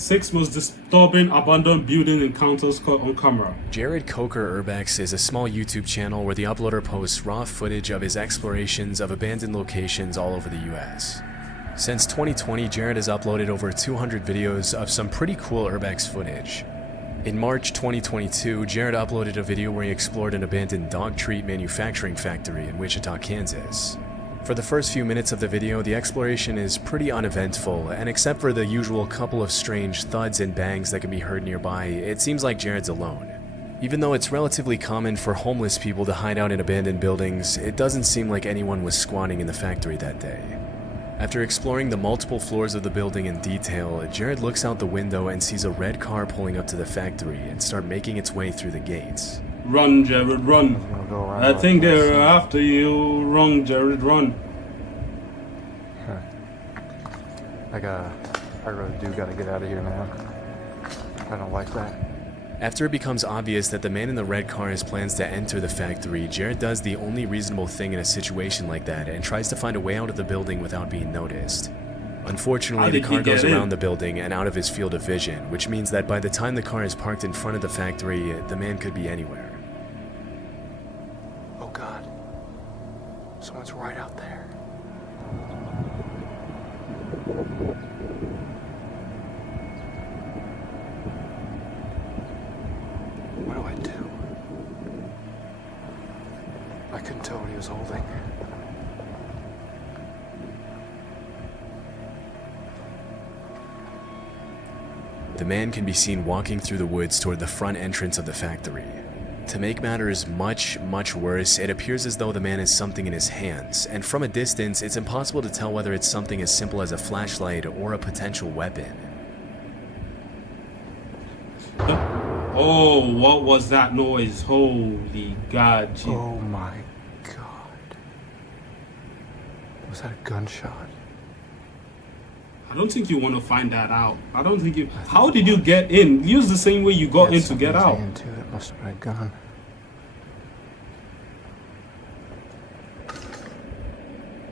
6 most disturbing abandoned building encounters caught on camera. Jared Coker Urbex is a small YouTube channel where the uploader posts raw footage of his explorations of abandoned locations all over the US. Since 2020, Jared has uploaded over 200 videos of some pretty cool Urbex footage. In March 2022, Jared uploaded a video where he explored an abandoned dog treat manufacturing factory in Wichita, Kansas. For the first few minutes of the video, the exploration is pretty uneventful, and except for the usual couple of strange thuds and bangs that can be heard nearby, it seems like Jared's alone. Even though it's relatively common for homeless people to hide out in abandoned buildings, it doesn't seem like anyone was squatting in the factory that day. After exploring the multiple floors of the building in detail, Jared looks out the window and sees a red car pulling up to the factory and start making its way through the gates. Run, Jared, run. I think they're after you. Run, Jared, run. I really do gotta get out of here, man. I don't like that. After it becomes obvious that the man in the red car has plans to enter the factory, Jared does the only reasonable thing in a situation like that and tries to find a way out of the building without being noticed. Unfortunately, the car goes around the building and out of his field of vision, which means that by the time the car is parked in front of the factory, the man could be anywhere. Oh God. Someone's right out there. What do I do? I couldn't tell what he was holding. The man can be seen walking through the woods toward the front entrance of the factory. To make matters much worse, it appears as though the man has something in his hands, and from a distance, it's impossible to tell whether it's something as simple as a flashlight or a potential weapon. Oh, what was that noise? Holy God. Gee. Oh my God. Was that a gunshot? I don't think you want to find that out. I don't think you... How did you get in? Use the same way you got in to get out. It must have been a gun.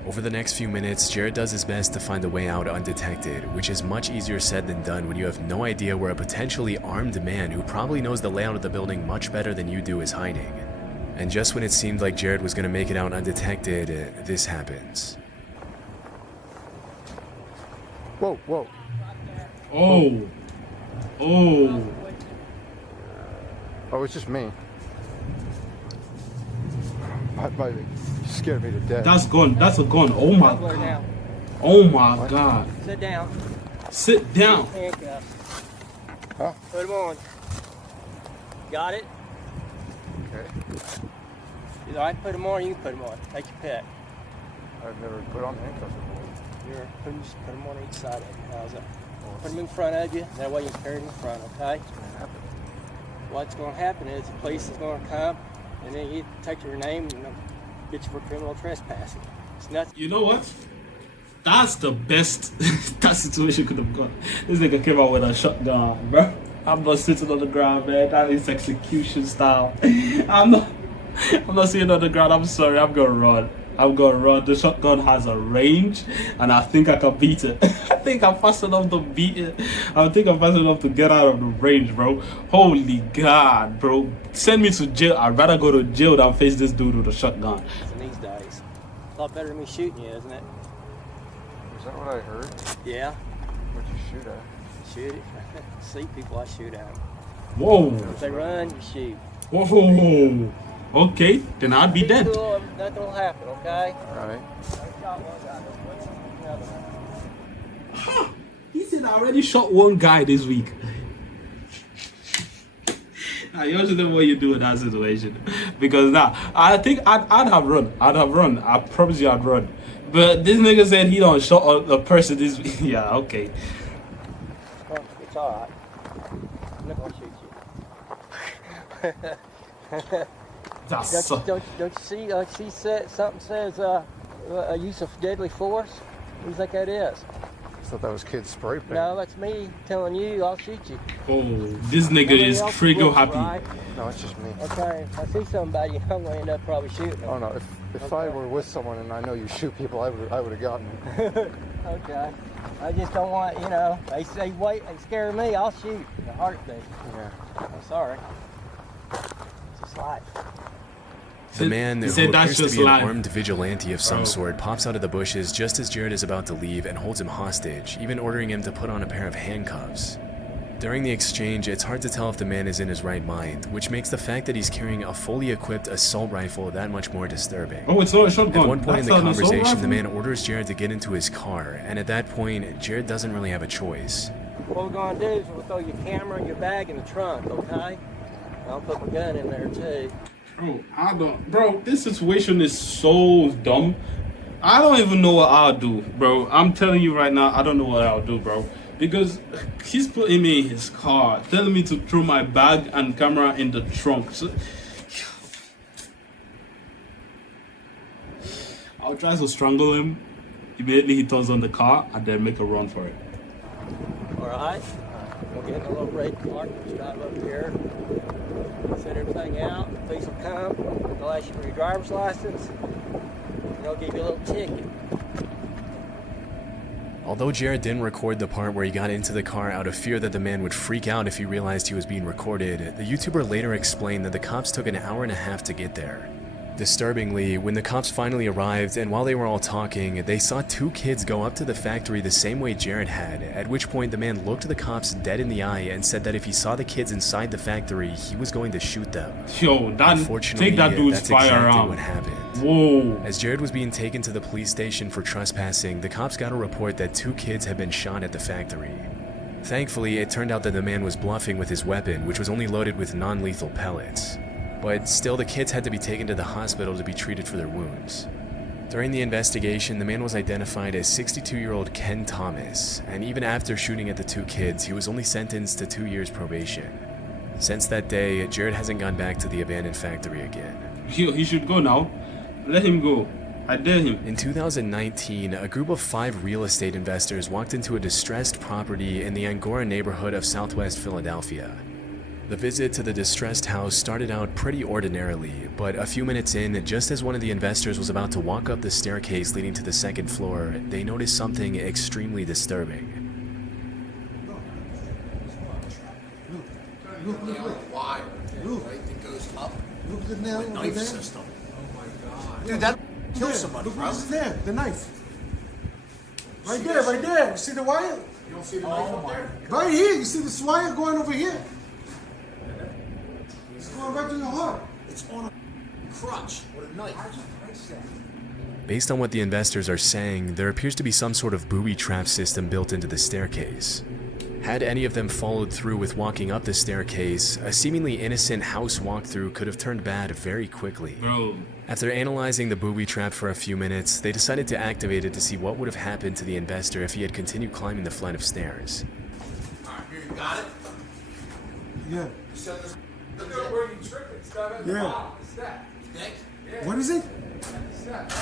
Over the next few minutes, Jared does his best to find a way out undetected, which is much easier said than done when you have no idea where a potentially armed man who probably knows the layout of the building much better than you do is hiding. And just when it seemed like Jared was going to make it out undetected, this happens. Whoa, whoa. Oh. Oh. Oh, it's just me. My, you scared me to death. That's gun. That's a gun. Oh my God. Oh my God. Sit down. Sit down. Handcuffs. Huh? Put them on. Got it? Okay. Either I put them on or you can put them on. Take your pick. I've never put on handcuffs before. You're put them on each side of you. How's that? Put them in front of you. That way you can carry them in front, okay? What's going to happen is the police is going to come and then you take your name and get you for criminal trespassing. It's nothing. You know what? That's the best that situation could have gone. This nigga came out with a shotgun, bro. I'm not sitting on the ground, man. That is execution style. I'm not sitting on the ground. I'm sorry. I'm gonna run. The shotgun has a range, and I think I can beat it. I think I'm fast enough to beat it. I think I'm fast enough to get out of the range, bro. Holy God, bro. Send me to jail. I'd rather go to jail than face this dude with a shotgun. In these days. A lot better than me shooting you, isn't it? Is that what I heard? Yeah. What'd you shoot at? Shoot it. See people, I shoot at them. Whoa. If they run, you shoot. Whoa. Okay, then I'd be dead. Cool, nothing will happen, okay? Alright. He said I already shot one guy this week. I usually know what you do in that situation. Because now, I think I'd have run. I promise you I'd run. But this nigga said he don't shot a person this week. Yeah, okay. Well, it's alright. I'm not gonna shoot you. That's Don't you see? She said something says a use of deadly force. What do you think that is? I thought that was kid's spray paint. No, that's me telling you I'll shoot you. Oh, this nigga is trigger happy. Right? No, it's just me. Okay, if I see somebody, I'm gonna end up probably shooting them. Oh no, if I were with someone and I know you shoot people, I would have gotten it. Okay. I just don't want, you know, they say wait, they scare me, I'll shoot. The heartbeat. Yeah. I'm sorry. It's just life. The man, who said that's appears to just be an life. armed vigilante of some Bro. sort, pops out of the bushes just as Jared is about to leave and holds him hostage, even ordering him to put on a pair of handcuffs. During the exchange, it's hard to tell if the man is in his right mind, which makes the fact that he's carrying a fully equipped assault rifle that much more disturbing. Oh, it's not a shotgun. At one point in the That's an assault conversation, the rifle? man orders Jared to get into his car, and at that point, Jared doesn't really have a choice. What we're gonna do is we'll throw your camera and your bag in the trunk, okay? I'll put my gun in there too. Bro, this situation is so dumb. I don't even know what I'll do, bro. I'm telling you right now, I don't know what I'll do, bro. Because he's putting me in his car, telling me to throw my bag and camera in the trunk. So, I'll try to strangle him. Immediately he turns on the car and then make a run for it. Alright? We'll get in a little red car, drive up here, set everything out, the police will come, they'll ask you for your driver's license, and they'll give you a little ticket. Although Jared didn't record the part where he got into the car out of fear that the man would freak out if he realized he was being recorded, the YouTuber later explained that the cops took an hour and a half to get there. Disturbingly, when the cops finally arrived and while they were all talking, they saw two kids go up to the factory the same way Jared had, at which point the man looked the cops dead in the eye and said that if he saw the kids inside the factory, he was going to shoot them. Yo, Unfortunately, take that dude's that's fire exactly around. what happened. Whoa. As Jared was being taken to the police station for trespassing, the cops got a report that two kids had been shot at the factory. Thankfully, it turned out that the man was bluffing with his weapon, which was only loaded with non-lethal pellets. But still, the kids had to be taken to the hospital to be treated for their wounds. During the investigation, the man was identified as 62-year-old Ken Thomas, and even after shooting at the two kids, he was only sentenced to 2 years probation. Since that day, Jared hasn't gone back to the abandoned factory again. He should go now. Let him go. I dare him. In 2019, a group of 5 real estate investors walked into a distressed property in the Angora neighborhood of southwest Philadelphia. The visit to the distressed house started out pretty ordinarily, but a few minutes in, just as one of the investors was about to walk up the staircase leading to the second floor, they noticed something extremely disturbing. Look. Wire. Look. Right, that goes up. Look at the nail over Knife there. system. Oh my god. Yeah, Dude, that there. kills somebody, Look bro. what's there, the knife. Right See there, this? right there. You see the wire? You don't see the knife up there? Right here. You see this wire going over here? It's going right to your heart. It's on a crutch with a knife. Based on what the investors are saying, there appears to be some sort of booby trap system built into the staircase. Had any of them followed through with walking up the staircase, a seemingly innocent house walkthrough could have turned bad very quickly. Bro. After analyzing the booby trap for a few minutes, they decided to activate it to see what would have happened to the investor if he had continued climbing the flight of stairs. Alright, here you got it. Yeah. You said this. Where you tripping? Stop at the Yeah. bottom. It's that. Nick? What is it? It's that.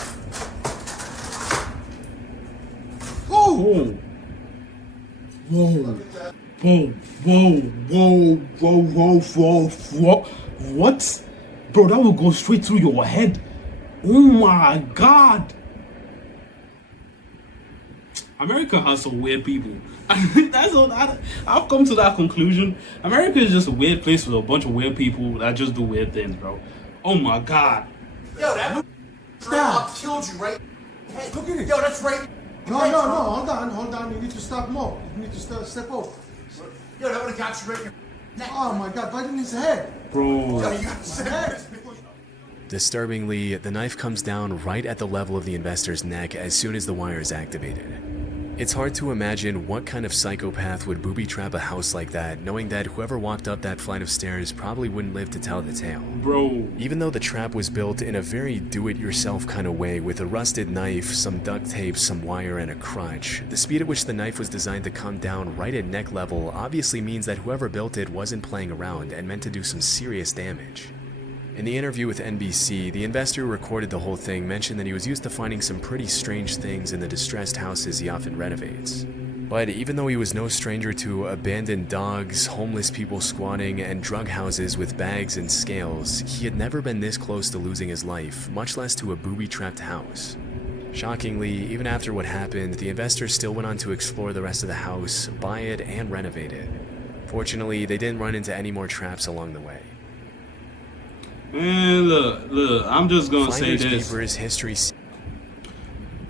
Oh! Whoa. Whoa. Whoa. Whoa. Whoa. Whoa. Whoa. Whoa. Whoa. What? Bro, that will go straight through your head. Oh my god. America has some weird people. That's all. I've come to that conclusion. America is just a weird place with a bunch of weird people that just do weird things, bro. Oh my god. Yo, that straight up killed you right. Hey, Look at it. Yo, that's right. No, no, no. Hold on. You need to stop more. You need to step off. Yo, that would have got you right in your neck. Oh my god, right in his head. Bro. Yo, you got the head. Disturbingly, the knife comes down right at the level of the investor's neck as soon as the wire is activated. It's hard to imagine what kind of psychopath would booby trap a house like that, knowing that whoever walked up that flight of stairs probably wouldn't live to tell the tale. Bro. Even though the trap was built in a very do-it-yourself kind of way with a rusted knife, some duct tape, some wire, and a crutch, the speed at which the knife was designed to come down right at neck level obviously means that whoever built it wasn't playing around and meant to do some serious damage. In the interview with NBC, the investor who recorded the whole thing mentioned that he was used to finding some pretty strange things in the distressed houses he often renovates. But even though he was no stranger to abandoned dogs, homeless people squatting, and drug houses with bags and scales, he had never been this close to losing his life, much less to a booby-trapped house. Shockingly, even after what happened, the investors still went on to explore the rest of the house, buy it, and renovate it. Fortunately, they didn't run into any more traps along the way. Man, look, I'm just gonna say this. Papers, history.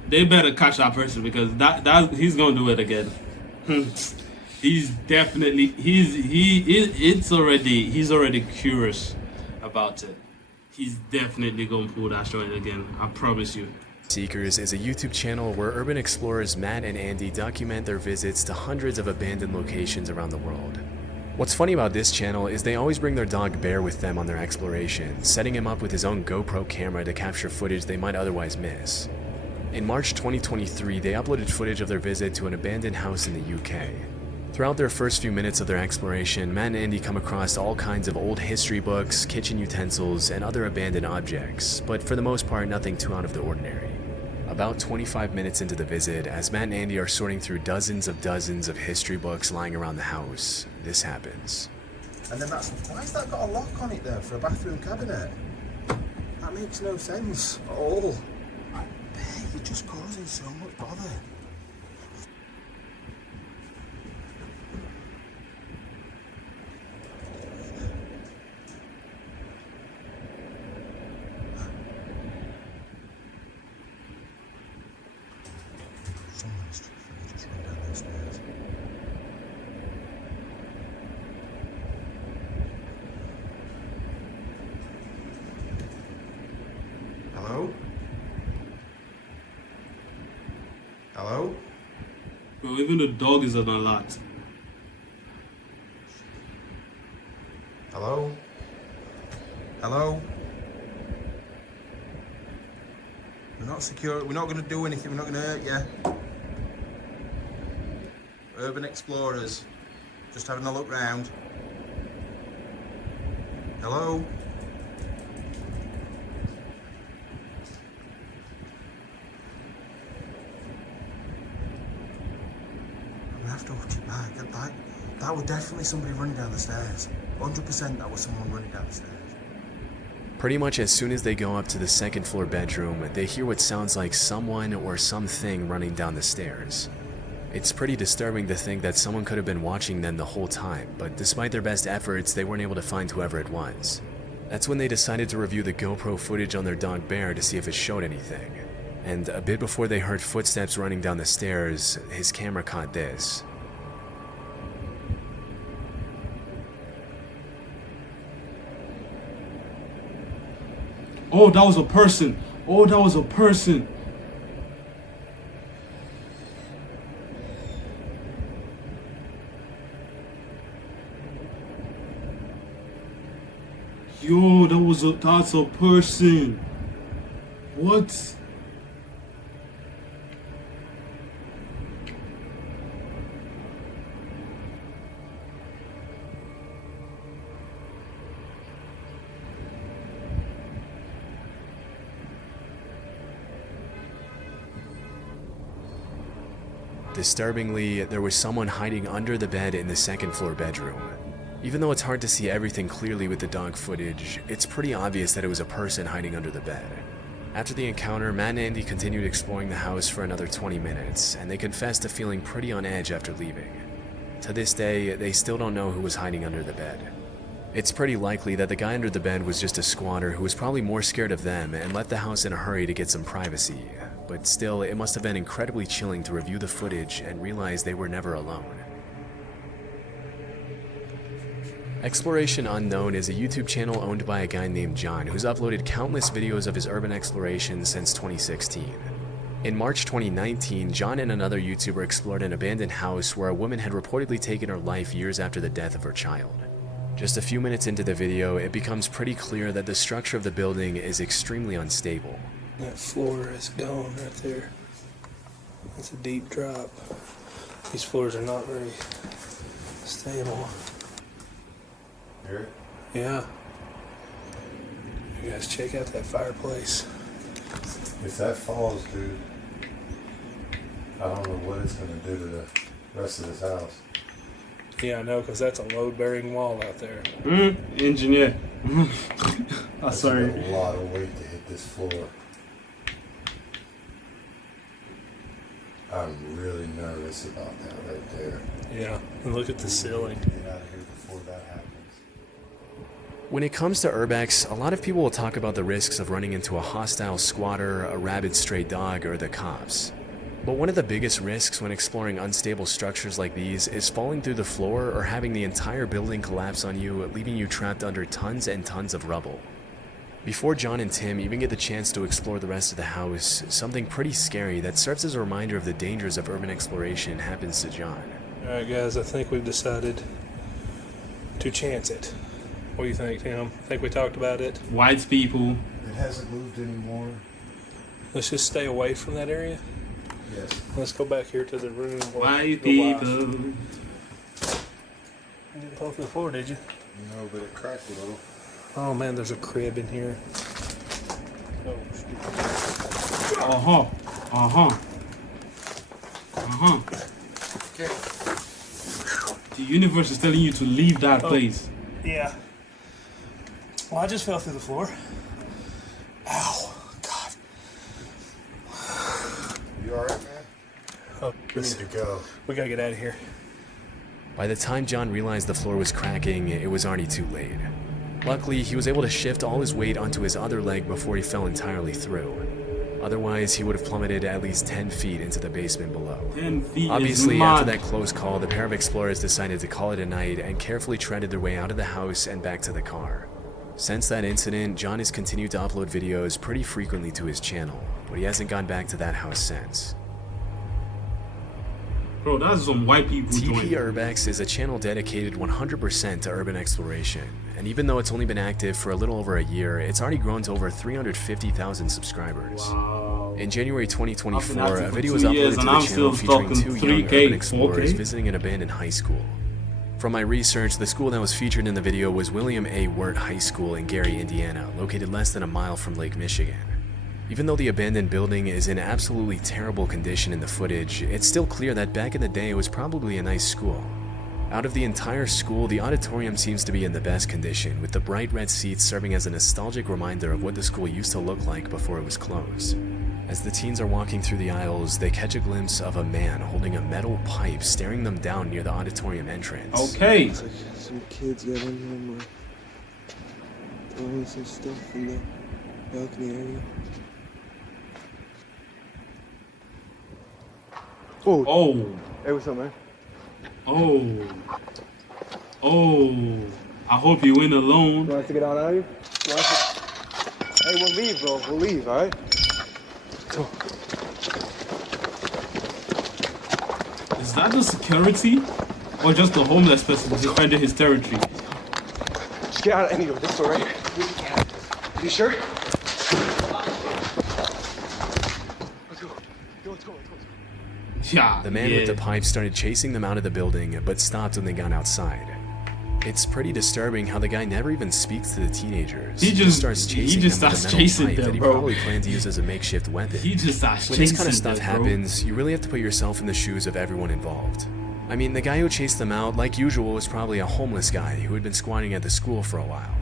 They better catch that person because that he's gonna do it again. He's definitely he's already curious about it. He's definitely gonna pull that joint again. I promise you. Seekers is a YouTube channel where urban explorers Matt and Andy document their visits to hundreds of abandoned locations around the world. What's funny about this channel is they always bring their dog Bear with them on their exploration, setting him up with his own GoPro camera to capture footage they might otherwise miss. In March 2023, they uploaded footage of their visit to an abandoned house in the UK. Throughout their first few minutes of their exploration, Matt and Andy come across all kinds of old history books, kitchen utensils, and other abandoned objects, but for the most part, nothing too out of the ordinary. About 25 minutes into the visit, as Matt and Andy are sorting through dozens of history books lying around the house, this happens. And then why has that got a lock on it there for a bathroom cabinet? That makes no sense at all. Bear, you're just causing so much bother. Someone's just run down those stairs. Hello? Hello? Bro, even the dog is on a lot. Hello? Hello? We're not secure. We're not going to do anything. We're not going to hurt you. Urban explorers. Just having a look round. Hello? I'm going to have to watch it back. That was definitely somebody running down the stairs. 100% that was someone running down the stairs. Pretty much as soon as they go up to the second floor bedroom, they hear what sounds like someone or something running down the stairs. It's pretty disturbing to think that someone could have been watching them the whole time, but despite their best efforts, they weren't able to find whoever it was. That's when they decided to review the GoPro footage on their dog Bear to see if it showed anything. And a bit before they heard footsteps running down the stairs, his camera caught this. Oh, that was a person. Oh, that was a person. Yo, that's a person. What? Disturbingly, there was someone hiding under the bed in the second floor bedroom. Even though it's hard to see everything clearly with the dog footage, it's pretty obvious that it was a person hiding under the bed. After the encounter, Matt and Andy continued exploring the house for another 20 minutes, and they confessed to feeling pretty on edge after leaving. To this day, they still don't know who was hiding under the bed. It's pretty likely that the guy under the bed was just a squatter who was probably more scared of them and left the house in a hurry to get some privacy. But still, it must have been incredibly chilling to review the footage and realize they were never alone. Exploration Unknown is a YouTube channel owned by a guy named John who's uploaded countless videos of his urban explorations since 2016. In March 2019, John and another YouTuber explored an abandoned house where a woman had reportedly taken her life years after the death of her child. Just a few minutes into the video, it becomes pretty clear that the structure of the building is extremely unstable. That floor is gone right there. It's a deep drop. These floors are not very stable. Hear it? Yeah. You guys check out that fireplace. If that falls, dude, I don't know what it's going to do to the rest of this house. Yeah, I know, because that's a load-bearing wall out there. Engineer. That's Sorry. a lot of weight to hit this floor. I'm really nervous about that right there. Yeah, and look at the ceiling. Get out of here before that happens. When it comes to urbex, a lot of people will talk about the risks of running into a hostile squatter, a rabid stray dog, or the cops. But one of the biggest risks when exploring unstable structures like these is falling through the floor or having the entire building collapse on you, leaving you trapped under tons and tons of rubble. Before John and Tim even get the chance to explore the rest of the house, something pretty scary that serves as a reminder of the dangers of urban exploration happens to John. Alright guys, I think we've decided to chance it. What do you think, Tim? Think we talked about it? White people. It hasn't moved anymore. Let's just stay away from that area. Yes. Let's go back here to the room. White people. You didn't fall through the floor, did you? No, but it cracked a little. Oh man, there's a crib in here. Oh, shoot. Okay. The universe is telling you to leave that place. Yeah. Well, I just fell through the floor. Ow. God. You alright, man? Oh, We need to go. we gotta get out of here. By the time John realized the floor was cracking, it was already too late. Luckily, he was able to shift all his weight onto his other leg before he fell entirely through. Otherwise, he would have plummeted at least 10 feet into the basement below. 10 feet Obviously, is after mad. that close call, the pair of explorers decided to call it a night and carefully treaded their way out of the house and back to the car. Since that incident, John has continued to upload videos pretty frequently to his channel, but he hasn't gone back to that house since. Bro, that's some white people TP doing. Urbex is a channel dedicated 100% to urban exploration, and even though it's only been active for a little over a year, it's already grown to over 350,000 subscribers. Wow. In January 2024, I've been a active video for was 2 uploaded years to and the I'm channel still featuring stalking 2 young 3K, urban explorers 4K. visiting an abandoned high school. From my research, the school that was featured in the video was William A. Wirt High School in Gary, Indiana, located less than a mile from Lake Michigan. Even though the abandoned building is in absolutely terrible condition in the footage, it's still clear that back in the day it was probably a nice school. Out of the entire school, the auditorium seems to be in the best condition, with the bright red seats serving as a nostalgic reminder of what the school used to look like before it was closed. As the teens are walking through the aisles, they catch a glimpse of a man holding a metal pipe staring them down near the auditorium entrance. Okay. Looks like some kids got in here and were throwing some stuff in the balcony area. Oh. Hey, what's up, man? Oh. Oh. I hope you win alone. You want us to get on out of here? Hey, we'll leave, bro. We'll leave, all right? Come on. Is that the security? Or just the homeless person defending his territory? Just get out anyway. This way, right here. You sure? Let's go. Let's go. Yeah. The man with the pipe started chasing them out of the building, but stopped when they got outside. It's pretty disturbing how the guy never even speaks to the teenagers. He just starts chasing starts them with a metal chasing pipe them, that he bro. probably planned to use as a makeshift weapon. He just starts When chasing this kind of stuff them, bro. happens, you really have to put yourself in the shoes of everyone involved. I mean, the guy who chased them out, like usual, was probably a homeless guy who had been squatting at the school for a while.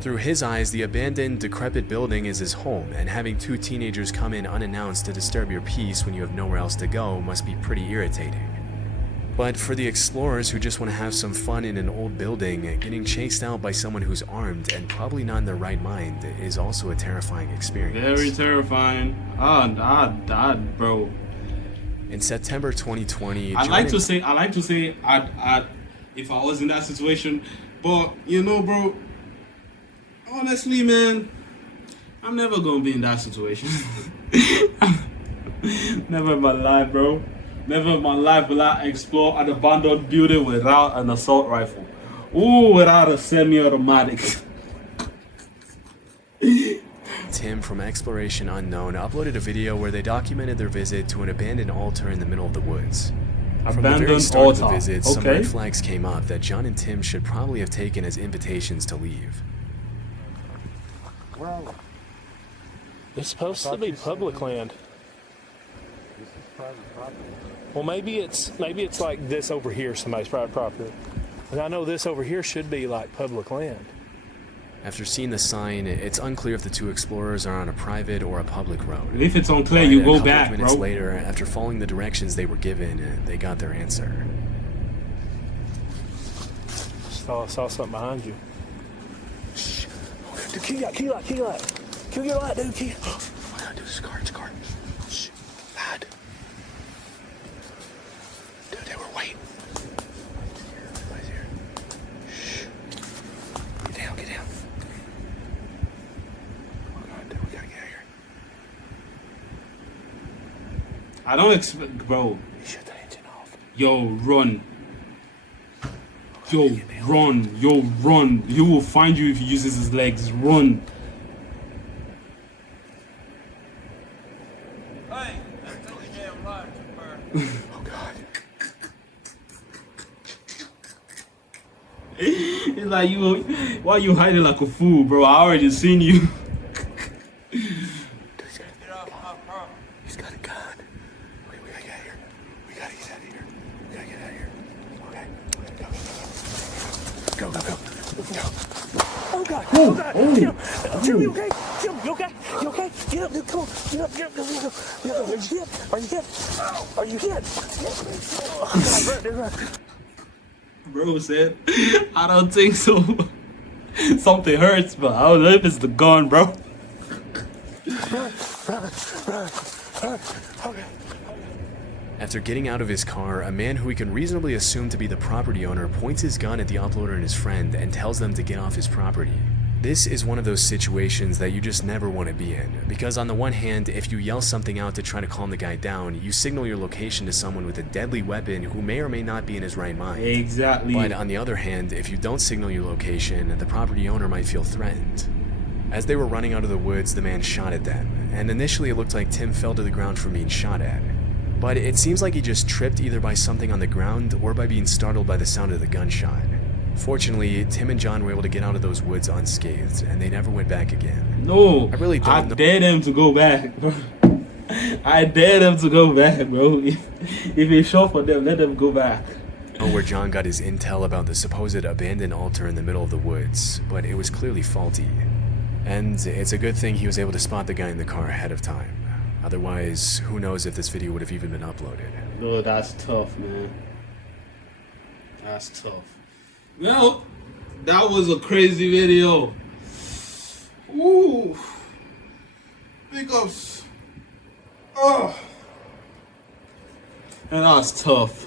Through his eyes, the abandoned, decrepit building is his home, and having 2 teenagers come in unannounced to disturb your peace when you have nowhere else to go must be pretty irritating. But for the explorers who just want to have some fun in an old building, getting chased out by someone who's armed and probably not in their right mind is also a terrifying experience. Very terrifying. Bro. In September 2020, I like to say, I'd if I was in that situation, but you know, bro, honestly, man, I'm never gonna be in that situation. Never in my life, bro. Never in my life will I explore an abandoned building without an assault rifle. Ooh, without a semi-automatic. Tim from Exploration Unknown uploaded a video where they documented their visit to an abandoned altar in the middle of the woods. From the very Abandoned start of the altar. visit, some Okay. red flags came up that John and Tim should probably have taken as invitations to leave. Where are we? It's supposed to be public land. This is private property. Well, maybe it's like this over here, somebody's private property. And I know this over here should be like public land. After seeing the sign, it's unclear if the two explorers are on a private or a public road. If it's unclear, But you a go couple back, of minutes bro. later, after following the directions they were given, they got their answer. I saw something behind you. Shh. Dude, kill your light. Kill your light, dude. Kill. Oh my God, dude, it's a car. Shh. Lad. Dude, they were waiting. Everybody's here. Shh. Get down. Oh God, dude, we gotta get out of here. I don't expect, bro. Shut the engine off. Yo, run. Yo, run. He will find you if he uses his legs. Run. Hey, that's the damn light. Oh God. It's like, you, why you hiding like a fool, bro? I already seen you. Get off my property. He's got a gun. Okay, we gotta get out of here. We gotta get out of here. Okay. Go. Oh God. Tim, you okay? You okay? Get up, dude. Come on. Get up. Are you hit? Oh, God, run. Bro said, I don't think so. Something hurts, but I don't know if it's the gun, bro. Run. Okay. After getting out of his car, a man who we can reasonably assume to be the property owner points his gun at the uploader and his friend and tells them to get off his property. This is one of those situations that you just never want to be in, because on the one hand, if you yell something out to try to calm the guy down, you signal your location to someone with a deadly weapon who may or may not be in his right mind. Exactly. But on the other hand, if you don't signal your location, the property owner might feel threatened. As they were running out of the woods, the man shot at them, and initially it looked like Tim fell to the ground from being shot at. But it seems like he just tripped either by something on the ground or by being startled by the sound of the gunshot. Fortunately, Tim and John were able to get out of those woods unscathed, and they never went back again. No, I really don't know. dare them to go back, bro. I dare them to go back, bro. If it's short for them, let them go back. Where John got his intel about the supposed abandoned altar in the middle of the woods, but it was clearly faulty. And it's a good thing he was able to spot the guy in the car ahead of time. Otherwise, who knows if this video would have even been uploaded. No, that's tough, man. That's tough. Well, that was a crazy video. Ooh. Big ups. Oh. And that's tough.